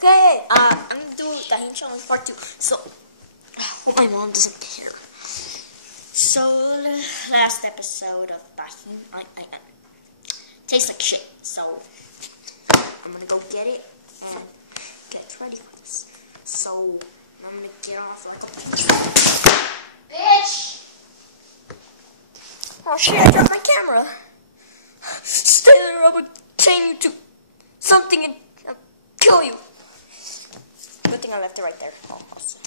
Okay, I'm gonna do Dahin Challenge Part 2. So, I hope my mom doesn't care. So, the last episode of Dahin, I tastes like shit. So, I'm gonna go get it and get ready for this. So, I'm gonna get off like a bitch! Oh shit, I dropped my camera. Stay there, I will chain you to something and kill you. Good thing I left it right there. Oh, awesome.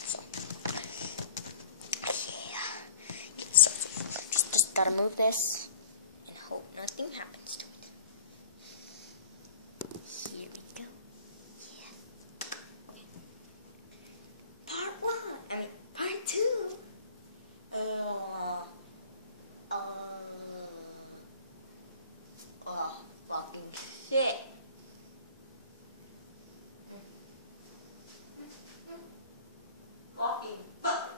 Yeah. Just gotta move this and hope nothing happens to it. Here we go. Yeah. Okay. Part 1. Part 2. Fucking shit. Fucking fuck.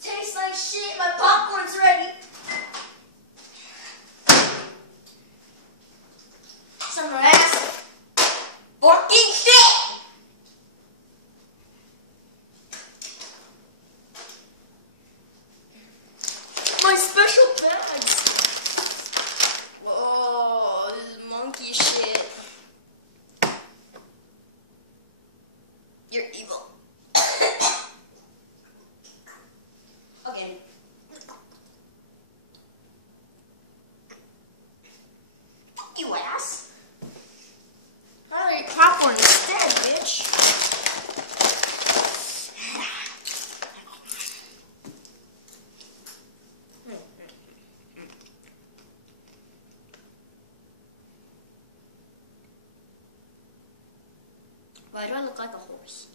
Tastes like shit. My popcorn's ready. Some ass fucking shit. My special bags. Whoa, this is monkey shit. You're evil. Okay. Fuck you, ass. I'll eat popcorn instead, bitch. Why do I look like a horse?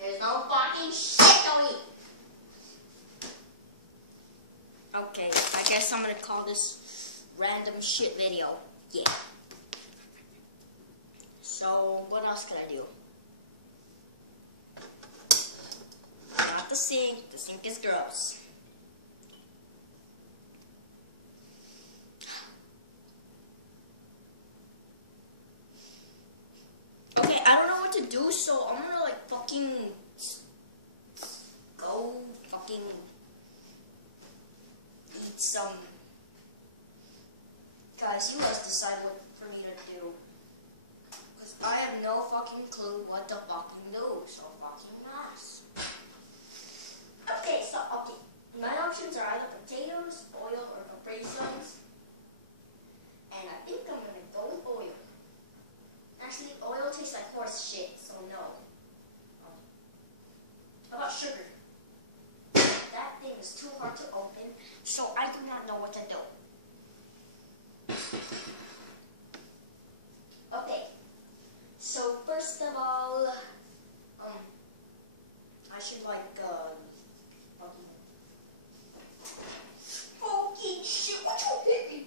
There's no fucking shit to eat. Okay, I guess I'm gonna call this random shit video. Yeah. So, what else can I do? Not the sink. The sink is gross. Okay, I don't know what to do, so I'm gonna like fucking go fucking eat some. Guys, you guys decide what for me to do. Because I have no fucking clue what to fucking do, so fucking nice. Okay, my options are either potatoes, oil, or Capri Suns. And I think I'm gonna go with oil. Actually, oil tastes like horse shit, so no. How about sugar? That thing is too hard to open, so I do not know what to do. Okay, so first of all, I should like, fucking shit, what you picking?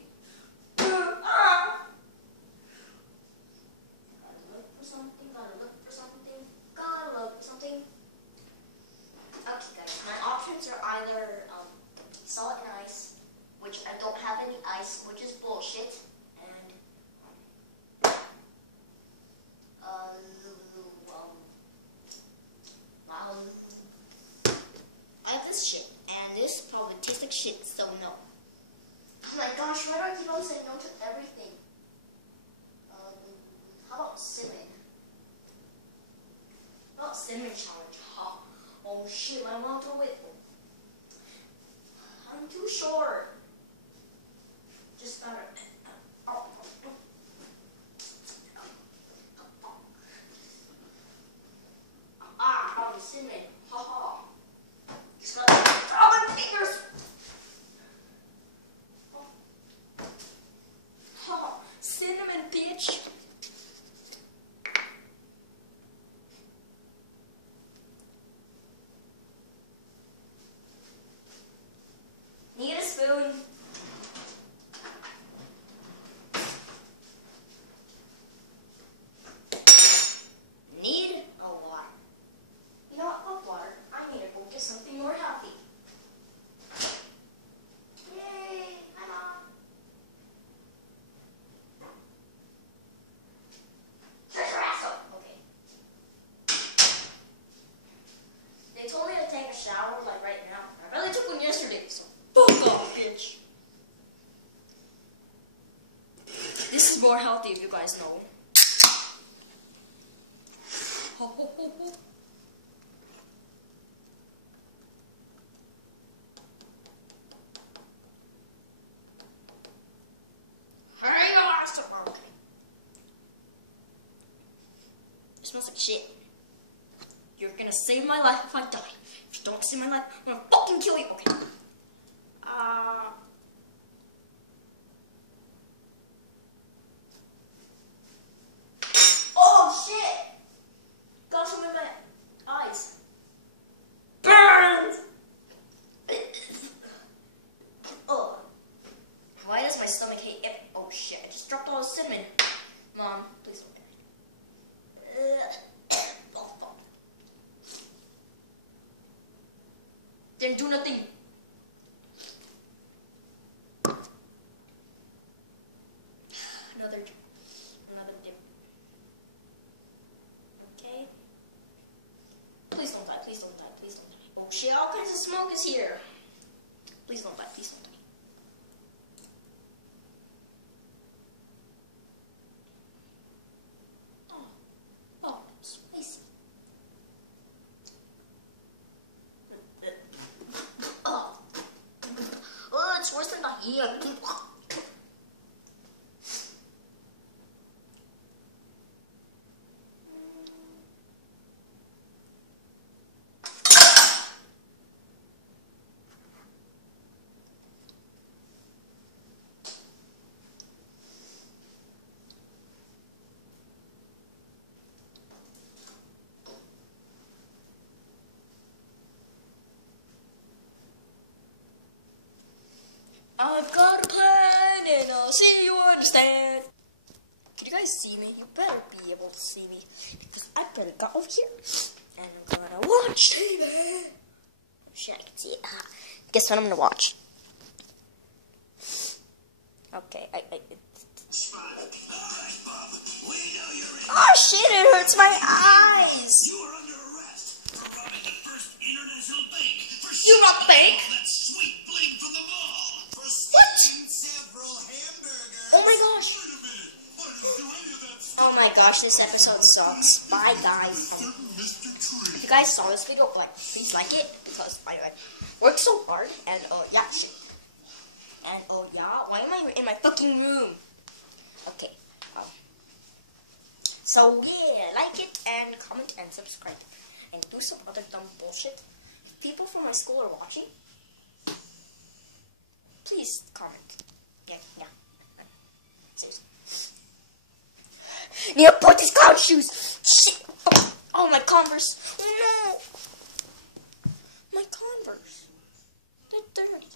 Gotta look for something. Okay guys, my options are either salt and ice, which I don't have any ice, which is bullshit, and I have this shit, and this probably tastes like shit, so no. Oh my gosh, why do I keep on saying no to everything? How about cinnamon? How about cinnamon challenge? Oh shit, my mom told me. I'm too short. Just gotta. Probably cinnamon. Ha. Just gotta. Oh, my fingers! Cinnamon, bitch! Need a spoon. This is more healthy if you guys know. Ho, ho, ho, ho. Hey, awesome. Okay. It smells like shit. You're gonna save my life if I die. If you don't save my life, I'm gonna fucking kill you. Okay. Oh shit! Got some in my eyes. Burned! Oh. Why does my stomach hate it? Oh shit, I just dropped all the cinnamon. Mom, please don't die. Oh fuck. Didn't do nothing. Another dip. Okay. Please don't die, please don't die, please don't die. Oh shit, all kinds of smoke is here. Please don't die, please don't die. Oh, spicy. Oh, it's worse than the heat. I've got a plan and I'll see you understand. Can you guys see me? You better be able to see me because I better get over here and I'm gonna watch TV. Oh shit, I can see it. Guess what I'm gonna watch? Okay, oh shit, it hurts my eyes. You are under arrest for robbing the First International Bank. You robbed the bank? That sweet bling from the mall. For What? several hamburgers. Oh my gosh. Wait a minute. I didn't do any of that stuff. Oh my gosh, this episode sucks. Bye guys. Mr. Tree. If you guys saw this video, please like it because I worked so hard and yeah, shit. And yeah, why am I in my fucking room? Okay. So yeah, like it and comment and subscribe and do some other dumb bullshit. If people from my school are watching, please comment. Yeah. Seriously. Need to put these clown shoes. Shit. Oh, my Converse. Oh no. My Converse. They're dirty.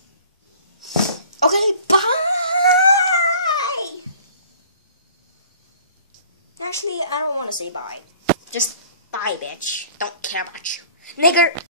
Okay, bye. Actually, I don't want to say bye. Just bye, bitch. Don't care about you. Nigger.